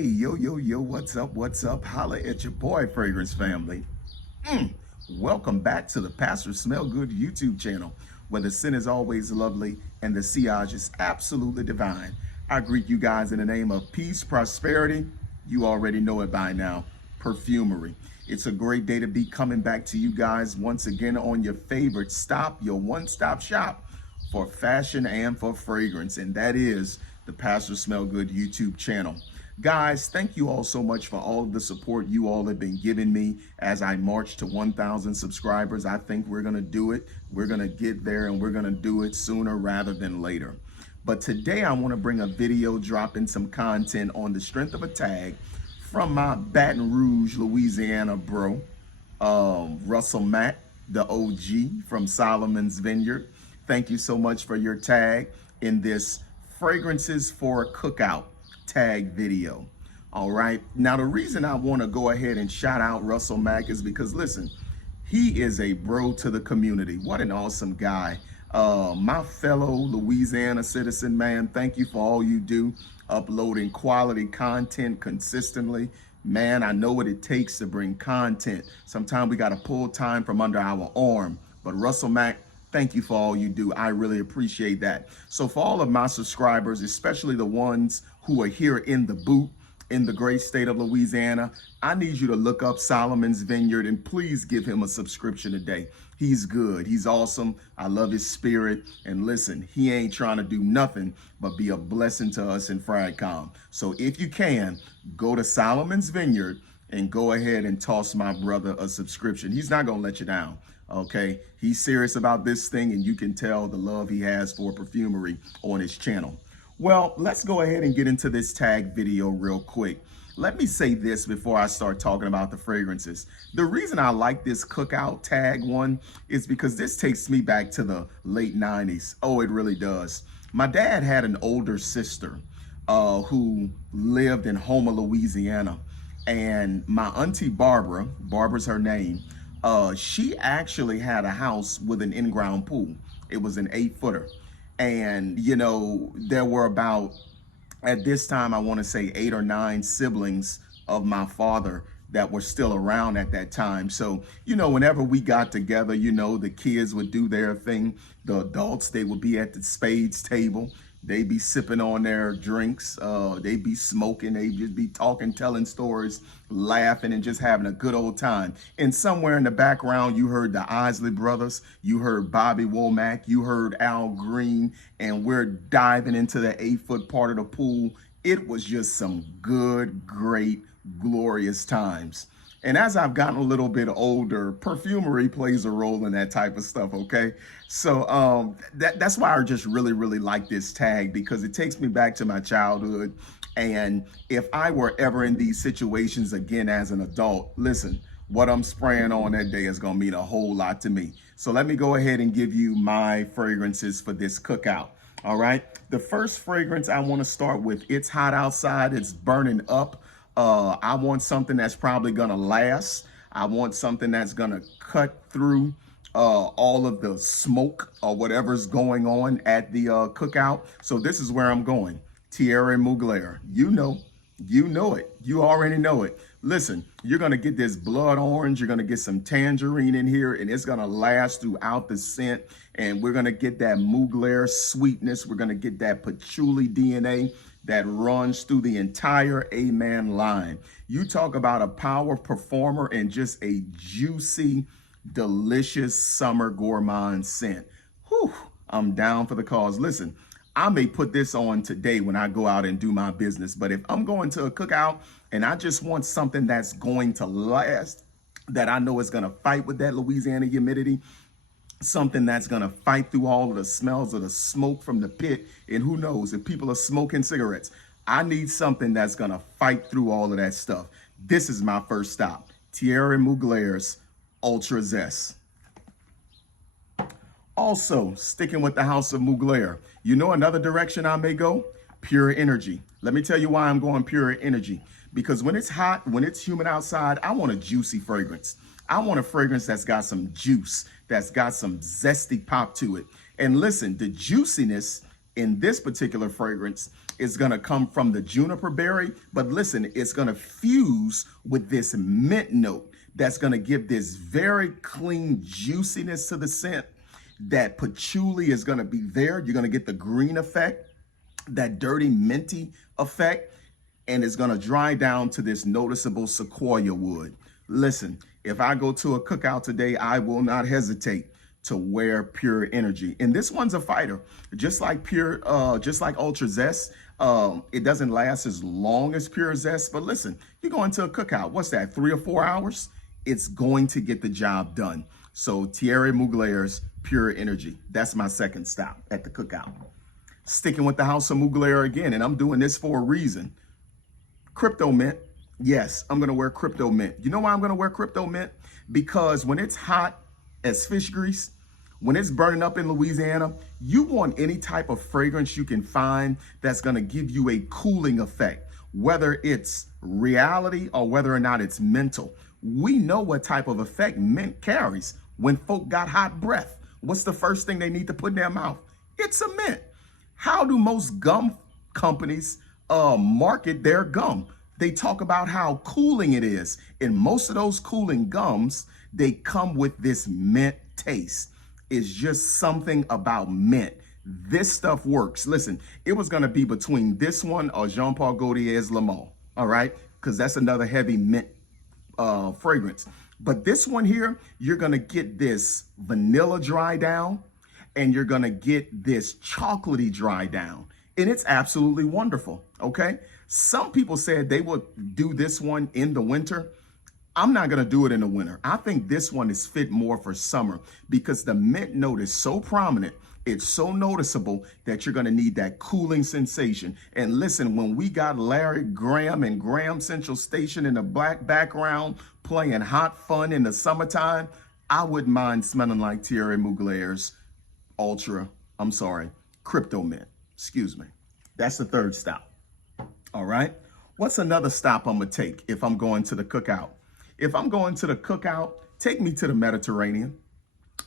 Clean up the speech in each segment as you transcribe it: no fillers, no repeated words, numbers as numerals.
Yo, what's up? Holla at your boy, Fragrance Family. Welcome back to the Pastor Smell Good YouTube channel, where the scent is always lovely and the sillage is absolutely divine. I greet you guys in the name of peace, prosperity. You already know it by now, perfumery. It's a great day to be coming back to you guys once again on your favorite stop, your one-stop shop for fashion and for fragrance, and that is the Pastor Smell Good YouTube channel. Guys, thank you all so much for all of the support you all have been giving me as I march to 1,000 subscribers. I think we're going to do it. We're going to get there, and we're going to do it sooner rather than later. But today I want to bring a video dropping some content on the strength of a tag from my Baton Rouge, Louisiana bro, Russell Mack, the OG from Solomon's Vineyard. Thank you so much for your tag in this Fragrances for a Cookout tag video. All right. Now, the reason I want to go ahead and shout out Russell Mack is because, listen, he is a bro to the community. What an awesome guy. My fellow Louisiana citizen, man, thank you for all you do, uploading quality content consistently. Man, I know what it takes to bring content. Sometimes we got to pull time from under our arm. But Russell Mack, thank you for all you do. I really appreciate that. So for all of my subscribers, especially the ones who are here in the boot in the great state of Louisiana, I need you to look up Solomon's Vineyard and please give him a subscription today. He's good. He's awesome. I love his spirit. And listen, he ain't trying to do nothing but be a blessing to us in Fragcom. So if you can, go to Solomon's Vineyard and go ahead and toss my brother a subscription. He's not going to let you down. Okay, he's serious about this thing, and you can tell the love he has for perfumery on his channel. Well, let's go ahead and get into this tag video real quick. Let me say this before I start talking about the fragrances. The reason I like this Cookout tag one is because this takes me back to the late 90s. Oh, it really does. My dad had an older sister who lived in Houma, Louisiana. And my auntie Barbara's her name, she actually had a house with an in-ground pool. It was an 8-footer. And, you know, there were about, at this time, I want to say 8 or 9 siblings of my father that were still around at that time. So, you know, whenever we got together, you know, the kids would do their thing. The adults, they would be at the spades table. They'd be sipping on their drinks. They'd be smoking. They'd just be talking, telling stories, laughing, and just having a good old time. And somewhere in the background, you heard the Isley brothers. You heard Bobby Womack. You heard Al Green. And we're diving into the 8-foot part of the pool. It was just some good, great, glorious times. And as I've gotten a little bit older, perfumery plays a role in that type of stuff, okay? So that's why I just really like this tag, because it takes me back to my childhood. And if I were ever in these situations again as an adult, listen, what I'm spraying on that day is gonna mean a whole lot to me. So let me go ahead and give you my fragrances for this Cookout, all right? The first fragrance I wanna start with, it's hot outside, it's burning up. I want something that's probably gonna last. I want something that's gonna cut through all of the smoke or whatever's going on at the Cookout. So this is where I'm going. Thierry Mugler. You know it. You already know it. Listen, you're gonna get this blood orange. You're gonna get some tangerine in here, and it's gonna last throughout the scent. And we're gonna get that Mugler sweetness. We're gonna get that patchouli DNA that runs through the entire Amen line. You talk about a power performer and just a juicy, delicious summer gourmand scent. Whew, I'm down for the cause. Listen, I may put this on today when I go out and do my business, but if I'm going to a Cookout and I just want something that's going to last, that I know is going to fight with that Louisiana humidity, something that's going to fight through all of the smells of the smoke from the pit. And who knows, if people are smoking cigarettes, I need something that's going to fight through all of that stuff. This is my first stop. Thierry Mugler's Ultra Zest. Also, sticking with the house of Mugler, you know another direction I may go? Pure Energy. Let me tell you why I'm going Pure Energy. Because when it's hot, when it's humid outside, I want a juicy fragrance. I want a fragrance that's got some juice, that's got some zesty pop to it. And listen, the juiciness in this particular fragrance is going to come from the juniper berry. But listen, it's going to fuse with this mint note that's going to give this very clean juiciness to the scent. That patchouli is going to be there. You're going to get the green effect, that dirty minty effect, and it's going to dry down to this noticeable sequoia wood. Listen, if I go to a cookout today, I will not hesitate to wear Pure Energy. And this one's a fighter, just like Ultra Zest. It doesn't last as long as Pure Zest, but listen, you go into a cookout, what's that, 3 or 4 hours? It's going to get the job done. So Thierry Mugler's Pure Energy, that's my second stop at the cookout. Sticking with the House of Mugler again, and I'm doing this for a reason. Crypto Mint. Yes, I'm going to wear Crypto Mint. You know why I'm going to wear Crypto Mint? Because when it's hot as fish grease, when it's burning up in Louisiana, you want any type of fragrance you can find that's going to give you a cooling effect, whether it's reality or whether or not it's mental. We know what type of effect mint carries. When folk got hot breath, what's the first thing they need to put in their mouth? It's a mint. How do most gum companies market their gum? They talk about how cooling it is. And most of those cooling gums, they come with this mint taste. It's just something about mint. This stuff works. Listen, it was going to be between this one or Jean-Paul Gaultier's Le Mans, all right? Because that's another heavy mint fragrance. But this one here, you're going to get this vanilla dry down and you're going to get this chocolatey dry down. And it's absolutely wonderful, okay? Some people said they would do this one in the winter. I'm not going to do it in the winter. I think this one is fit more for summer because the mint note is so prominent. It's so noticeable that you're going to need that cooling sensation. And listen, when we got Larry Graham and Graham Central Station in the black background playing Hot Fun in the summertime, I wouldn't mind smelling like Thierry Mugler's Crypto Mint. Excuse me. That's the third stop. All right. What's another stop I'm going to take if I'm going to the cookout? If I'm going to the cookout, take me to the Mediterranean.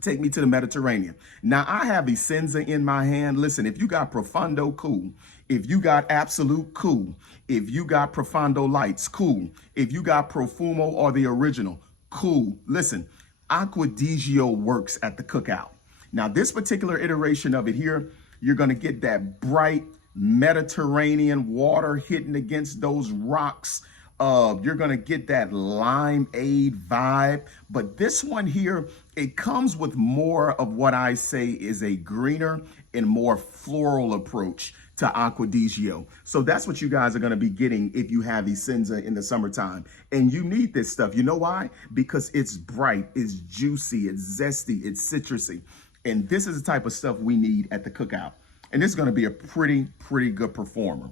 Take me to the Mediterranean. Now, I have Essenza in my hand. Listen, if you got Profondo, cool. If you got Absolute, cool. If you got Profondo Lights, cool. If you got Profumo or the original, cool. Listen, Acqua di Gio works at the cookout. Now, this particular iteration of it here, you're going to get that bright Mediterranean water hitting against those rocks. You're going to get that limeade vibe. But this one here, it comes with more of what I say is a greener and more floral approach to Acqua di Gio. So that's what you guys are going to be getting if you have Essenza in the summertime. And you need this stuff. You know why? Because it's bright, it's juicy, it's zesty, it's citrusy. And this is the type of stuff we need at the cookout. And this is going to be a pretty good performer.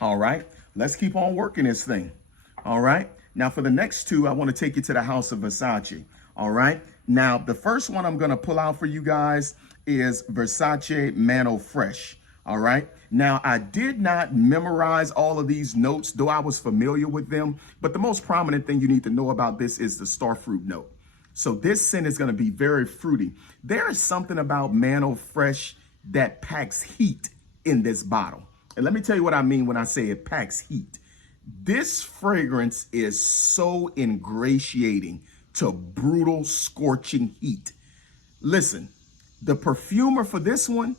All right, let's keep on working this thing. All right, now for the next two, I want to take you to the House of Versace. All right, now the first one I'm going to pull out for you guys is Versace Mano Fresh. All right, now I did not memorize all of these notes, though I was familiar with them. But the most prominent thing you need to know about this is the starfruit note. So this scent is going to be very fruity. There is something about Mano Fresh that packs heat in this bottle. And let me tell you what I mean when I say it packs heat. This fragrance is so ingratiating to brutal, scorching heat. Listen, the perfumer for this one,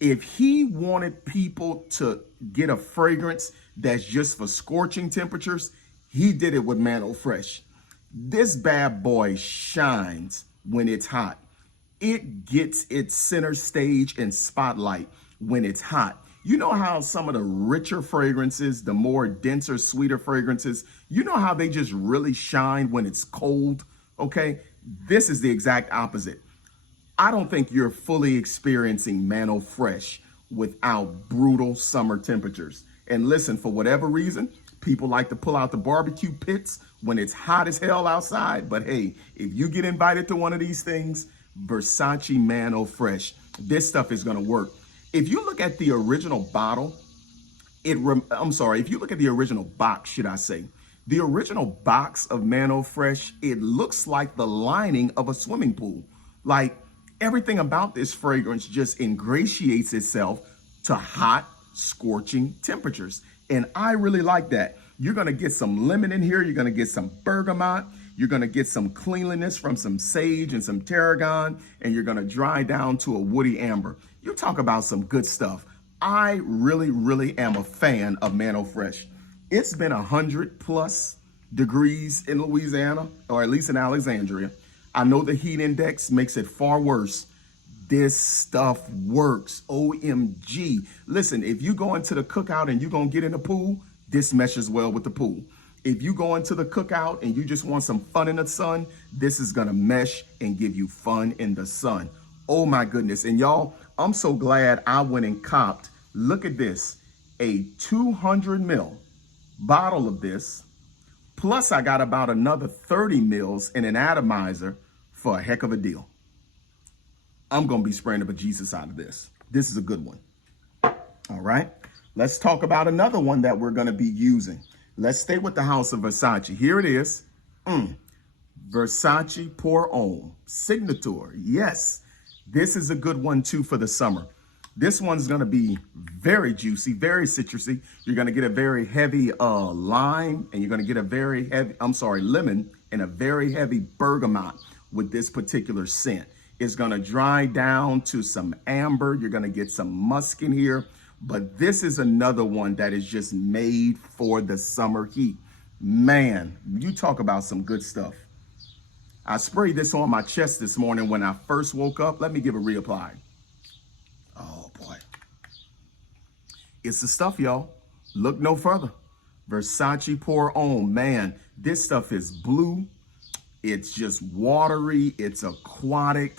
if he wanted people to get a fragrance that's just for scorching temperatures, he did it with Mano Fresh. This bad boy shines when it's hot. It gets its center stage and spotlight when it's hot. You know how some of the richer fragrances, the more denser, sweeter fragrances, you know how they just really shine when it's cold, okay? This is the exact opposite. I don't think you're fully experiencing Mano Fresh without brutal summer temperatures. And listen, for whatever reason, people like to pull out the barbecue pits when it's hot as hell outside. But hey, if you get invited to one of these things, Versace Mano Fresh, this stuff is going to work. If you look at the original bottle, if you look at the original box, should I say, the original box of Mano Fresh, it looks like the lining of a swimming pool. Like everything about this fragrance just ingratiates itself to hot, scorching temperatures. And I really like that. You're going to get some lemon in here. You're going to get some bergamot. You're going to get some cleanliness from some sage and some tarragon, and you're going to dry down to a woody amber. You talk about some good stuff. I really, really am a fan of Mano Fresh. It's been 100+ degrees in Louisiana, or at least in Alexandria. I know the heat index makes it far worse. This stuff works. OMG. Listen, if you go into the cookout and you're going to get in the pool, this meshes well with the pool. If you go into the cookout and you just want some fun in the sun, this is going to mesh and give you fun in the sun. Oh my goodness. And y'all, I'm so glad I went and copped, look at this, a 200 ml bottle of this. Plus I got about another 30 mils in an atomizer for a heck of a deal. I'm going to be spraying the bejesus out of this. This is a good one. All right. Let's talk about another one that we're going to be using. Let's stay with the house of Versace. Here it is. Versace Pour Homme Signature. Yes, this is a good one too for the summer. This one's going to be very juicy, very citrusy. You're going to get a very heavy lime, and you're going to get a very heavy, lemon, and a very heavy bergamot with this particular scent. It's going to dry down to some amber. You're going to get some musk in here. But this is another one that is just made for the summer heat. Man, you talk about some good stuff. I sprayed this on my chest this morning when I first woke up. Let me give a reapply. Oh boy. It's the stuff, y'all. Look no further. Versace Pour Homme. Man, this stuff is blue. It's just watery. It's aquatic.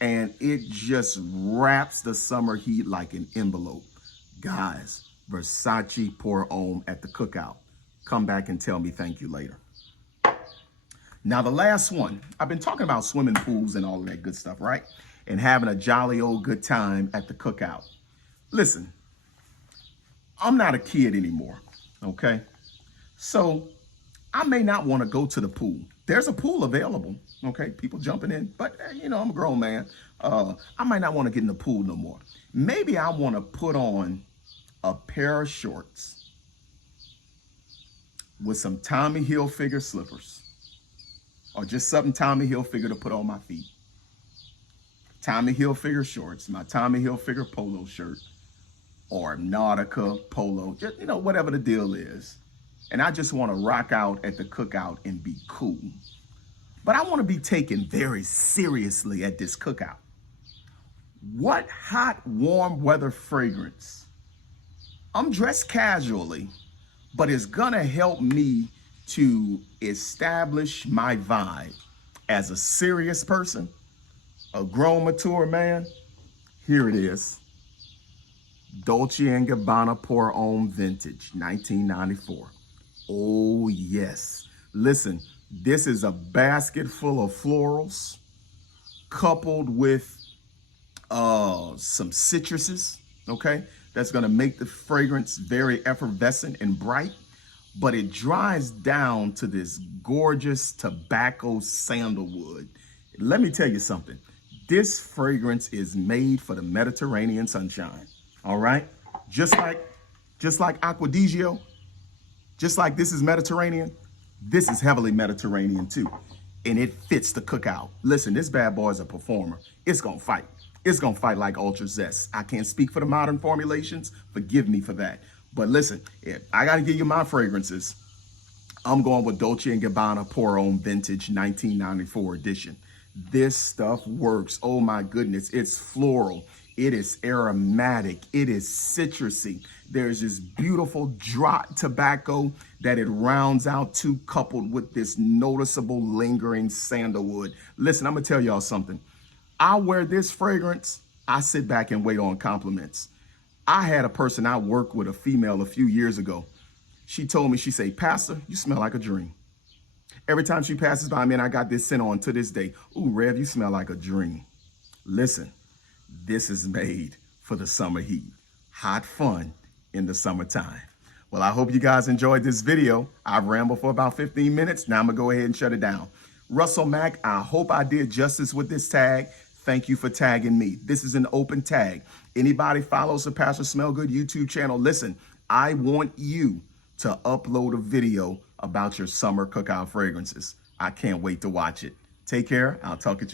And it just wraps the summer heat like an envelope. Guys, Versace Pour Homme at the cookout. Come back and tell me thank you later. Now, the last one. I've been talking about swimming pools and all of that good stuff, right? And having a jolly old good time at the cookout. Listen, I'm not a kid anymore, okay? So I may not want to go to the pool. There's a pool available, okay? People jumping in, but you know, I'm a grown man. I might not want to get in the pool no more. Maybe I want to put on a pair of shorts with some Tommy Hilfiger slippers, or just something Tommy Hilfiger to put on my feet. Tommy Hilfiger shorts, my Tommy Hilfiger polo shirt, or Nautica polo, just, you know, whatever the deal is. And I just want to rock out at the cookout and be cool. But I want to be taken very seriously at this cookout. What hot, warm weather fragrance? I'm dressed casually, but it's gonna help me to establish my vibe as a serious person, a grown, mature man. Here it is. Dolce & Gabbana Pour Homme Vintage, 1994. Oh yes. Listen, this is a basket full of florals coupled with some citruses, okay? That's gonna make the fragrance very effervescent and bright, but it dries down to this gorgeous tobacco sandalwood. Let me tell you something. This fragrance is made for the Mediterranean sunshine, all right? Just like Acquadigio, just like this is Mediterranean, this is heavily Mediterranean too, and it fits the cookout. Listen, this bad boy is a performer. It's gonna fight. It's gonna fight like Ultra Zest. I can't speak for the modern formulations. Forgive me for that. But listen, if I gotta give you my fragrances, I'm going with Dolce & Gabbana Pour Homme Vintage 1994 edition. This stuff works. Oh my goodness, it's floral. It is aromatic. It is citrusy. There's this beautiful dry tobacco that it rounds out to, coupled with this noticeable lingering sandalwood. Listen, I'm gonna tell y'all something. I wear this fragrance, I sit back and wait on compliments. I had a person I worked with, a female, a few years ago. She told me, she said, "Pastor, you smell like a dream." Every time she passes by me, and I got this scent on to this day. "Ooh, Rev, you smell like a dream." Listen, this is made for the summer heat. Hot fun in the summertime. Well, I hope you guys enjoyed this video. I've rambled for about 15 minutes. Now I'm gonna go ahead and shut it down. Russell Mack, I hope I did justice with this tag. Thank you for tagging me. This is an open tag. Anybody follows the Pastor Smell Good YouTube channel, listen, I want you to upload a video about your summer cookout fragrances. I can't wait to watch it. Take care. I'll talk to you.